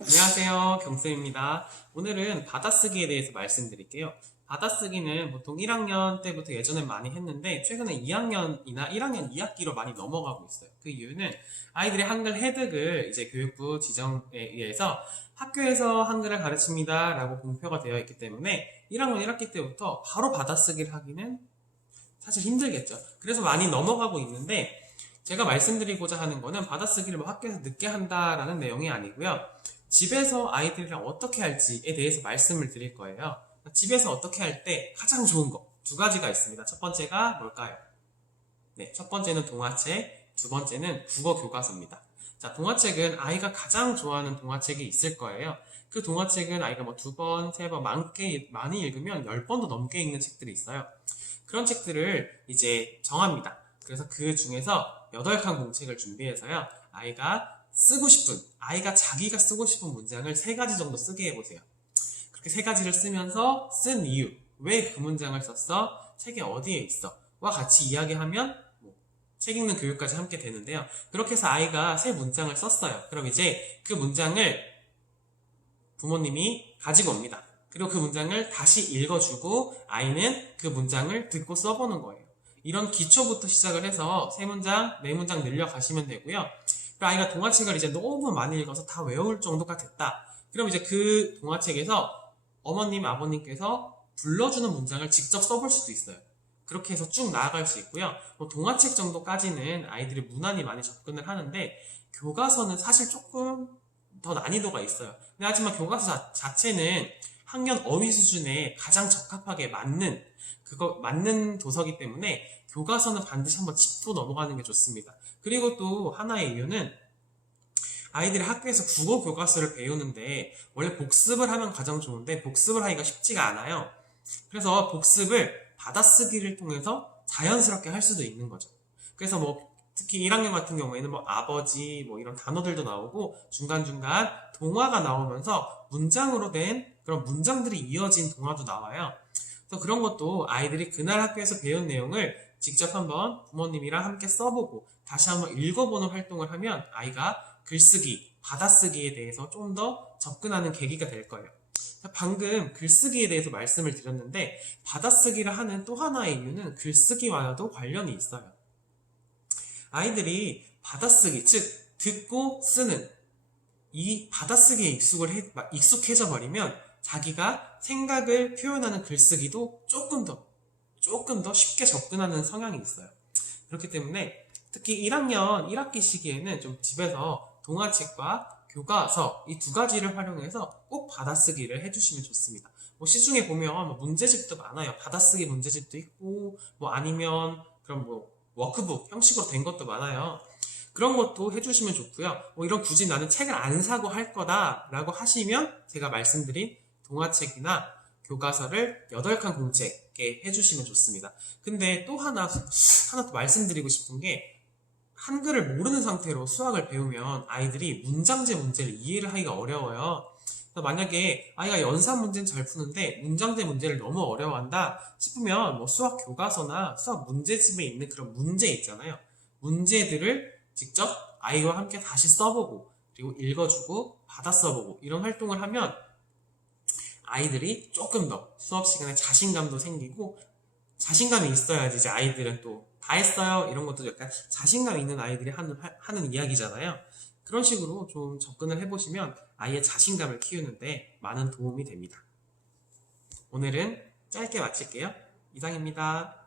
안녕하세요. 경쌤입니다. 오늘은 받아쓰기에 대해서 말씀드릴게요. 받아쓰기는 보통 1학년 때부터 예전엔 많이 했는데 최근에 2학년이나 1학년 2학기로 많이 넘어가고 있어요. 그 이유는 아이들이 한글 해득을 이제 교육부 지정에 의해서 학교에서 한글을 가르칩니다 라고 공표가 되어 있기 때문에 1학년 1학기 때부터 바로 받아쓰기를 하기는 사실 힘들겠죠. 그래서 많이 넘어가고 있는데 제가 말씀드리고자 하는 거는 받아쓰기를 뭐 학교에서 늦게 한다라는 내용이 아니고요. 집에서 아이들이랑 어떻게 할지에 대해서 말씀을 드릴 거예요. 집에서 어떻게 할 때 가장 좋은 거 두 가지가 있습니다. 첫 번째가 뭘까요? 네, 첫 번째는 동화책, 두 번째는 국어 교과서입니다. 자, 동화책은 아이가 가장 좋아하는 동화책이 있을 거예요. 그 동화책은 아이가 뭐 두 번, 세 번, 많이 읽으면 10번도 넘게 읽는 책들이 있어요. 그런 책들을 이제 정합니다. 그래서 그 중에서 8칸 공책을 준비해서요. 아이가 자기가 쓰고 싶은 문장을 3가지 정도 쓰게 해보세요. 그렇게 3가지를 쓰면서 쓴 이유, 왜 그 문장을 썼어? 책이 어디에 있어? 와 같이 이야기하면 책 읽는 교육까지 함께 되는데요. 그렇게 해서 아이가 3문장을 썼어요. 그럼 이제 그 문장을 부모님이 가지고 옵니다. 그리고 그 문장을 다시 읽어주고 아이는 그 문장을 듣고 써보는 거예요. 이런 기초부터 시작을 해서 3문장, 4문장 늘려가시면 되고요. 그리고 아이가 동화책을 이제 너무 많이 읽어서 다 외울 정도가 됐다. 그럼 이제 그 동화책에서 어머님, 아버님께서 불러주는 문장을 직접 써볼 수도 있어요. 그렇게 해서 쭉 나아갈 수 있고요. 뭐 동화책 정도까지는 아이들이 무난히 많이 접근을 하는데 교과서는 사실 조금 더 난이도가 있어요. 근데 하지만 교과서 자체는 학년 어휘 수준에 가장 적합하게 맞는 도서기 때문에 교과서는 반드시 한번 짚고 넘어가는 게 좋습니다. 그리고 또 하나의 이유는 아이들이 학교에서 국어 교과서를 배우는데 원래 복습을 하면 가장 좋은데 복습을 하기가 쉽지가 않아요. 그래서 복습을 받아쓰기를 통해서 자연스럽게 할 수도 있는 거죠. 그래서 뭐 특히 1학년 같은 경우에는 뭐 아버지 뭐 이런 단어들도 나오고 중간중간 동화가 나오면서 문장으로 된 그런 문장들이 이어진 동화도 나와요. 그래서 그런 것도 아이들이 그날 학교에서 배운 내용을 직접 한번 부모님이랑 함께 써보고 다시 한번 읽어보는 활동을 하면 아이가 글쓰기, 받아쓰기에 대해서 좀 더 접근하는 계기가 될 거예요. 방금 글쓰기에 대해서 말씀을 드렸는데 받아쓰기를 하는 또 하나의 이유는 글쓰기와도 관련이 있어요. 아이들이 받아쓰기, 즉 듣고 쓰는 이 받아쓰기에 익숙해져 버리면 자기가 생각을 표현하는 글쓰기도 조금 더 쉽게 접근하는 성향이 있어요. 그렇기 때문에 특히 1학년 1학기 시기에는 좀 집에서 동화책과 교과서 이 2가지를 활용해서 꼭 받아쓰기를 해주시면 좋습니다. 뭐 시중에 보면 뭐 문제집도 많아요. 받아쓰기 문제집도 있고 뭐 아니면 그런 뭐 워크북 형식으로 된 것도 많아요. 그런 것도 해주시면 좋고요. 뭐 이런 굳이 나는 책을 안 사고 할 거다라고 하시면 제가 말씀드린 동화책이나 교과서를 8칸 공책에 해주시면 좋습니다. 근데 또 하나 더 말씀드리고 싶은 게 한글을 모르는 상태로 수학을 배우면 아이들이 문장제 문제를 이해를 하기가 어려워요. 만약에 아이가 연산 문제는 잘 푸는데 문장제 문제를 너무 어려워한다 싶으면 뭐 수학 교과서나 수학 문제집에 있는 그런 문제 있잖아요. 문제들을 직접 아이와 함께 다시 써보고 그리고 읽어주고 받아 써보고 이런 활동을 하면 아이들이 조금 더 수업 시간에 자신감도 생기고 자신감이 있어야지 이제 아이들은 또 다 했어요 이런 것도 약간 자신감 있는 아이들이 하는 이야기잖아요. 그런 식으로 좀 접근을 해보시면 아이의 자신감을 키우는데 많은 도움이 됩니다. 오늘은 짧게 마칠게요. 이상입니다.